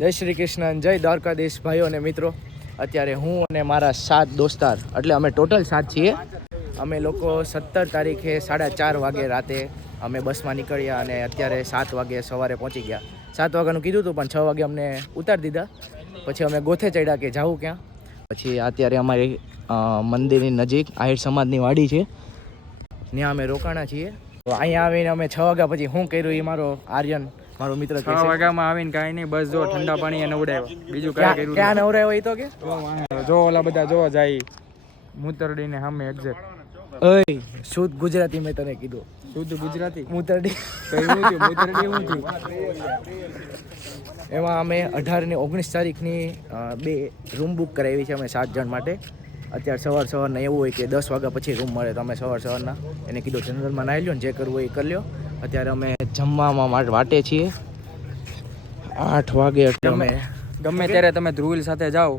જય શ્રી કૃષ્ણ, જય દ્વારકાધીશ ભાઈઓ અને મિત્રો. અત્યારે હું અને મારા સાત દોસ્તાર, એટલે અમે ટોટલ સાત છીએ. અમે લોકો સત્તર તારીખે સાડા ચાર વાગે રાતે અમે બસમાં નીકળ્યા અને અત્યારે સાત વાગે સવારે પહોંચી ગયા. સાત વાગ્યાનું કીધું હતું, પણ છ વાગે અમને ઉતારી દીધા. પછી અમે ગોથે ચડ્યા કે જાવું ક્યાં? પછી અત્યારે અમારી મંદિરની નજીક આહિર સમાજની વાડી છે. ત્યાં અમે રોકાણા છીએ. તો અહીંયા આવીને અમે છ વાગ્યા પછી શું કર્યું એ મારો આર્યન? મારો મિત્ર છ. વાગ્યામાં આવીને કાંઈ નહીં બસ જો ઠંડા પાણી એને ઉડાવ્યો. બીજું કાંઈ કર્યું ક્યાં નવરાયો હોય તો કે. જો ઓલા બધા જોવા જાય મૂતરડીને સામે એક્ઝેક્ટ ઓય શુદ્ધ ગુજરાતી મેં તને કીધું. શુદ્ધ ગુજરાતી? મૂતરડી. મૂતરડી હું છું એમાં અમે અઢાર ને ઓગણીસ તારીખની બે રૂમ બુક કરાવી છે અમે સાત જણ માટે. અત્યારે સવાર સવારના એવું હોય કે દસ વાગ્યા પછી રૂમ મળે તો અમે સવાર સવારના એને કીધું જનરલમાં નાહી લ્યો ને જે કરવું હોય એ કરી લ્યો. અત્યારે અમે જમવામાં માટે વાટે છીએ. આઠ વાગે તમે ગમે ત્યારે તમે ધ્રુવિલ સાથે જાઓ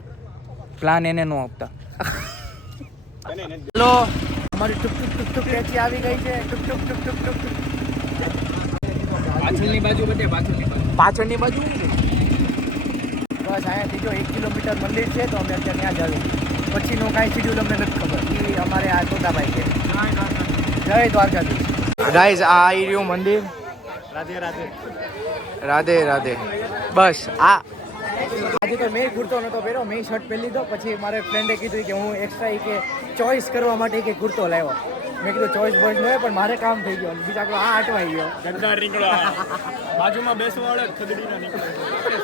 પ્લાન એને નો આપતા. હેલો. અમારી ટુક ટુક ટુક ટુક ટેક્સી આવી ગઈ છે. ટુક ટુક ટુક ટુક ટુક. પાછળની બાજુ બધે પાછળની બાજુ. પાછળની બાજુ? બસ અહીંયાથી જો એક કિલોમીટર મંદિર છે તો અમે અત્યારે ત્યાં જ આવી પછીનું કાંઈ શિડ્યુલ અમને નથી ખબર. એ અમારે આ તોતાભાઈ છે. જય દ્વારકાધીશ. ગાઈઝ આ આવી રહ્યું મંદિર. રાધે રાધે. રાધે રાધે. બસ આ આજે તો મેં કુર્તો નહોતો પહેર્યો મેં શર્ટ પહેરી લીધો. પછી મારે ફ્રેન્ડે કીધું કે હું એક્સ્ટ્રા કે ચોઈસ કરવા માટે કે કુર્તો લાવ્યો. મેં કીધું ચોઈસ બોઈસ ન હોય પણ મારે કામ થઈ ગયું. બીજા કોઈ આ અટવાઈ ગયો. નીકળો બાજુમાં બેસવા વાળા ખદડી ના નીકળે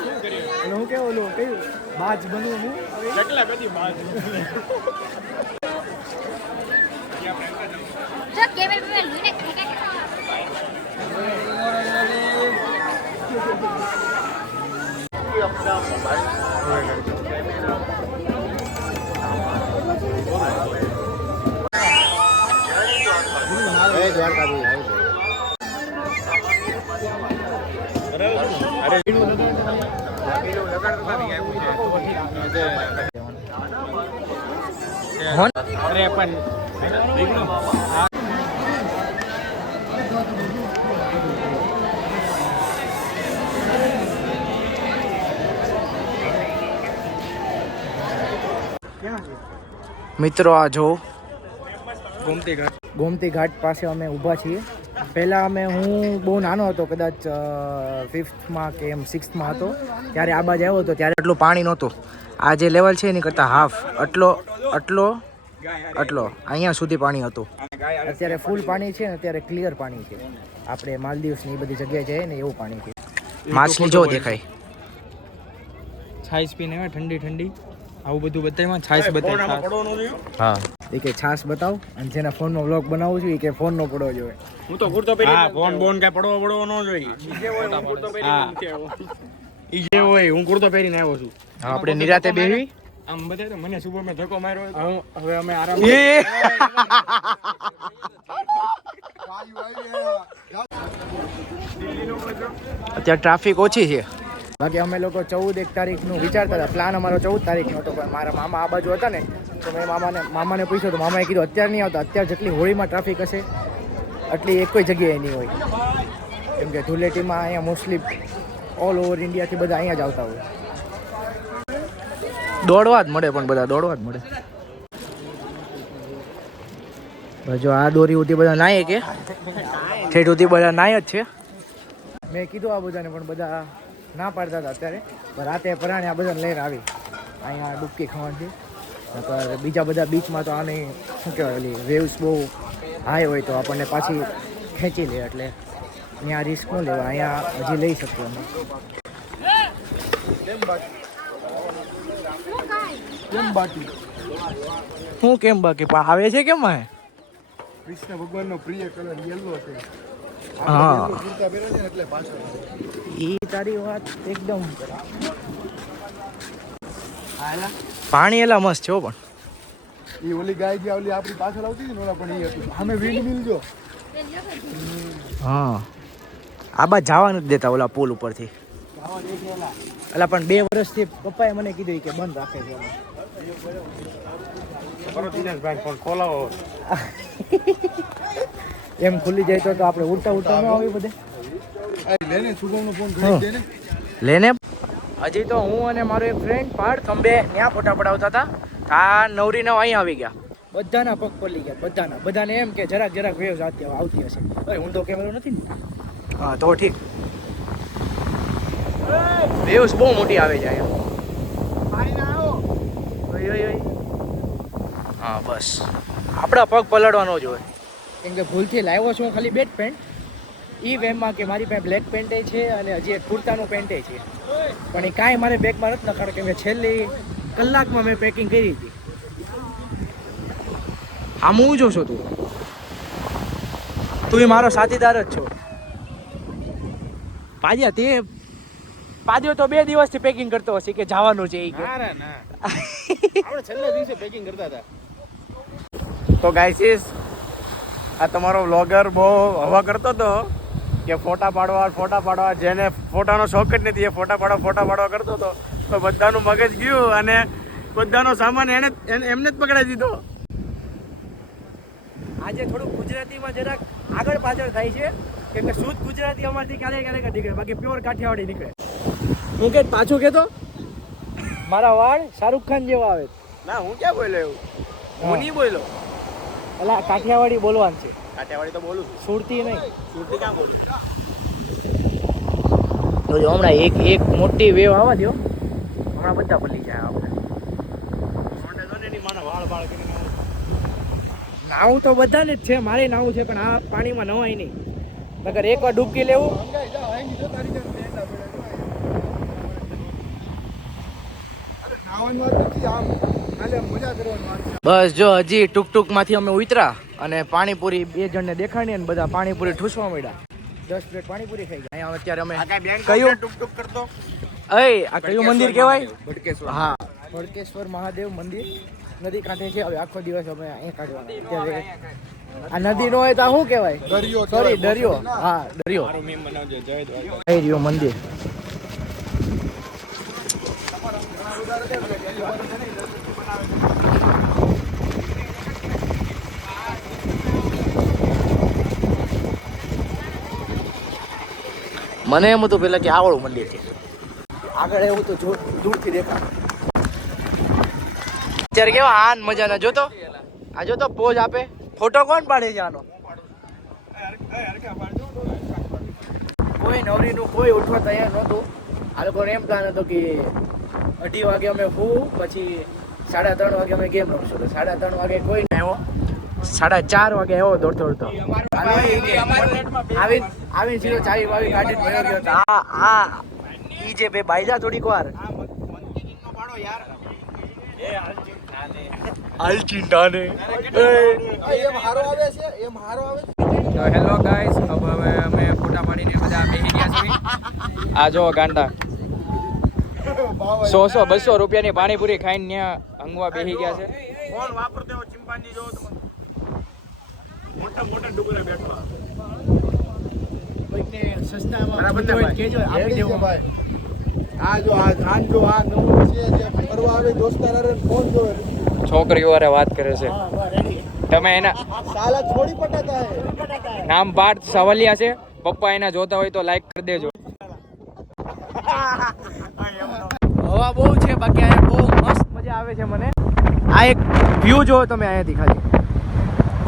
શું હું કેવું ઓલું કયું બાજ બનવું હું? કેટલા બધી બાજ? જો અરે પણ મિત્રો આ જો ગોમતી ઘાટ. ગોમતી ઘાટ પાસે અમે ઊભા છીએ. પહેલાં અમે હું બહુ નાનો હતો કદાચ ફિફ્થમાં કે એમ સિક્સ્થમાં હતો. ત્યારે આ બાજુ આવ્યો હતો ત્યારે એટલું પાણી નહોતું. આ જે લેવલ છે એની કરતાં હાફ આટલો આટલો આટલો. અહીંયા સુધી પાણી હતું. અત્યારે ફૂલ પાણી છે ને અત્યારે ક્લિયર પાણી છે. આપણે માલદીવ્સની એ બધી જગ્યાએ જઈએ ને એવું પાણી છે. માછલી જો દેખાય. છાઈસ પીને ઠંડી ઠંડી. આવું બધું બતાવ્યું છાસ બતાવી હા. એ કે છાસ બતાવ અને જેના ફોનમાં વ્લોગ બનાવું છું એ કે ફોન નો પડવો જોઈએ. હું તો કુર્તો પહેરી હા ફોન બોન કે પડવો પડવો ન જોઈએ. હા જે હોય હું કુર્તો પહેરીને આવ્યો છું. હા આપણે નિરાતે બેહી. આમ બતાય તો મને સુબહ મેં ધક્કો માર્યો હું હવે અમે આરામ અત્યારે ટ્રાફિક ઓછી છે. બાકી અમે લોકો ચૌદ એક તારીખનું વિચારતા હતા. પ્લાન અમારો ચૌદ તારીખનો હતો પણ મારા મામા આ બાજુ હતા ને તો મેં મામાને મામાને પૂછ્યું તો મામાએ કીધું અત્યારે નહીં આવતા અત્યારે જેટલી હોળીમાં ટ્રાફિક હશે એટલી એક કોઈ જગ્યાએ નહીં હોય. કેમ કે ધૂળેટીમાં અહીંયા મોસ્ટલી ઓલ ઓવર ઇન્ડિયાથી બધા અહીંયા જ આવતા હોય. દોડવા જ મળે પણ બધા દોડવા જ મળે. જો આ દોરી ઉતી બધા નાય કે? ઠેઠ ઉતી બધા નાય જ છે. મેં કીધું આ બધાને પણ બધા ના પાડતા હતા અત્યારે. પણ રાતે પરાણે આ બધાને લઈને આવી. અહીંયા ડૂબકી ખાવાની નકર બીજા બધા બીચમાં તો આની શું કહેવાય ઓલી વેવ્સ બહુ હાઈ હોય તો આપણને પાછી ખેંચી લે એટલે અહીંયા રિસ્ક ન લેવા અહીંયા હજી લઈ શકીએ અમે. શું કેમ બાકી? આવે છે કેમ આ કૃષ્ણ ભગવાનનો પ્રિય કલર યલો છે. હા. એ તારી વાત એકદમ પાણી એલા મસ્ત છે પણ એ ઓલી ગાય જે ઓલી આપણી પાછળ આવતી હતી ને પણ એ હતું અમે વીજ મિલ જો હા. આ બાદ જવા નથી દેતા ઓલા પુલ ઉપરથી એટલે પણ બે વર્ષથી પપ્પાએ મને કીધું કે બંધ રાખે છે એમ ખુલ્લી જાય તો તો આપણે ઉડતા ઉડતા ન આવી બધે. આ લેને? હજી તો હું અને મારો એક ફ્રેન્ડ પાડ ખંબે ત્યાં ફોટા પડાવતા હતા. આ નવરી નવ અહીં આવી ગયા. બધાના પગ પડી ગયા બધાના. બધાને એમ કે જરાક જરાક વેવ આવતી આવતી હશે. અરે હું તો કેમેરો નથી ને? હા તો ઠીક. વેવ્સ બહુ મોટી આવે છે અહીંયા. ઓય, ઓય, ઓય. હા બસ. આપણા પગ પલળવા ન જોઈએ કેમ કે ભૂલથી લાવ્યો છું ખાલી બેટ પેન્ટ. એ વેમમાં કે મારી પાસે બ્લેક પેન્ટે છે અને હજી એક કુર્તાનું પેન્ટે છે. પણ એ કાંઈ મારે બેગમાં નથી નખાડો કેમ કે છેલ્લી કલાકમાં મેં પેકિંગ કરી હતી. આમ હું જોશો તું. તું મારો સાથીદાર જ છો. પાજ્યા તે પાજ્યો તો બે દિવસથી પેકિંગ કરતો હશે કે જવાનું છે એ કે. ના રે ના. આપણે છેલ્લા દિવસે પેકિંગ કરતા હતા. તો ગાઈસીસ આ તમારો વ્લોગર બહુ હવા કરતો હતો કે ફોટા પાડવા ફોટા પાડવા જેને ફોટાનો શોખ જ નથી એ ફોટા પાડવા ફોટા પાડવા કરતો હતો. તો બધાનું મગજ ગયું અને બધાનો સામાન એને એને- એમને જ પકડાઈ દીધો. આજે થોડું ગુજરાતીમાં જરાક આગળ પાછળ થાય છે કેમ કે શુદ્ધ ગુજરાતી અમારથી ક્યારેક ક્યારેક નીકળે બાકી પ્યોર કાઠિયાવાડી નીકળે. હું કે પાછું કહેતો મારા વાળ શાહરુખ ખાન જેવા આવે ના હું ક્યાં બોલ્યો એવું? હું નહીં બોલ્યો. એટલે કાઠિયાવાડી બોલવાનું છે. કાઠિયાવાડી તો બોલું છું. સુરતી નહીં. સુરતી ક્યાં બોલું? તો જો હમણાં એક એક મોટી વેવ આવવા દો હમણાં બધા પલી જાય આપણે નાવું તો બધાને જ છે મારે નાવું છે પણ આ પાણીમાં નવાય નહીં. નકર એકવાર ડૂબકી લેવું. નથી આમ. બસ જો હજી ટૂંક ટૂંકમાંથી અમે ઉતરા અને પાણીપુરી બે જણને દેખાડી અને બધા પાણીપુરી ઠૂસવા મળ્યા દસ પ્લેટ પાણીપુરી ખાઈ ગયા. અત્યારે અમે કયું? ટુક ટુક કરતો? અય આ કયું મંદિર કહેવાય? ભટકેશ્વર હા. ભડકેશ્વર મહાદેવ મંદિર. નદી કાંઠે છે હવે આખો દિવસ અમે અહીંયા કાઢવાના. આ નદી નો હોય તો શું કહેવાય? દરિયો સોરી દરિયો. હા દરિયો. મારું મીમ બનાવજો જય રહ્યો મંદિર. મને એમ હતું પેલા કે આવડું મંદિર છે. આગળ એવું તો દૂરથી દેખાય. અત્યારે કેવા આન મજાના. જોતો આ જોતો પોઝ આપે. ફોટો કોણ પાડે છે આનો? કોઈ નવરીનું કોઈ ઉઠવા તૈયાર નહોતું. આ લોકોને એમ પ્લાન હતો કે અઢી વાગે અમે હું પછી સાડા ત્રણ વાગે અમે ગેમ રમશું. તો સાડા ત્રણ વાગે કોઈ નહીં આવ્યો. સાડા ચાર વાગે આવ્યો દોડતો દોડતો. આવી આવી સીધો ચાવી વાવી ગયો હતો. આ આ ઈ જે બે બાયજા થોડીક વાર. આલચિંતાને આ એમ હારો આવે છે એમ હારો આવે તો હેલો ગાઈસ હવે હવે અમે ફોટા પાડીને બધા બેસી ગયા છે આ જો ગાંડા. સો સો બસો રૂપિયાની પાણીપુરી ખાઈને ત્યાં અંગવા બેસી ગયા છે. ફોન વાપરતો ચિંપાંજી જોવો તમે મોટા મોટા ડુંગરા બેઠવા. સસ્તામાં બરાબર જોઈતું હોય તો ભાઈ. કહેજો આપી રેડી ભાઈ. આ જો આ આન જો આ નવું છે જે ફરવા આવે દોસ્તાર હારે ફોન જોવે. છોકરીઓ વાત કરે છે. તમે એના સાલા છોડી પટાતા હે. નામ પાર્થ સવાલિયા છે. પપ્પા એના જોતા હોય તો લાઈક કરી દેજો. હવા બહુ છે બાકી આ બહુ મસ્ત મજા આવે છે મને. આ એક વ્યૂ જો તમે અહીંયાથી ખાલી.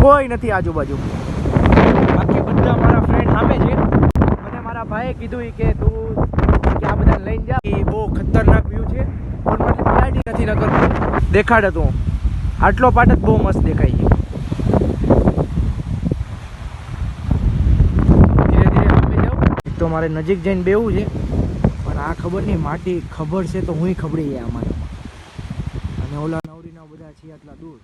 કોઈ નથી આજુબાજુ. બાકી બધા મારા ફ્રેન્ડ સામે છે. મને મારા ભાઈએ કીધું કે તું કે આ બધા લઈને જા. એ બહુ ખતરનાક વ્યૂ છે. ફોનમાં ક્લિયરિટી નથી નગર દેખાડે તું. આટલો પાટ જ બહુ મસ્ત દેખાય છે. ધીરે ધીરે સામે જાઉં. તો મારે નજીક જઈને બેવું છે. પણ આ ખબર નહીં, માટી ખબર છે તો હુંય ખબડી જાય અમારે અને ઓલા નવરીના બધા છીએ આટલા દૂર.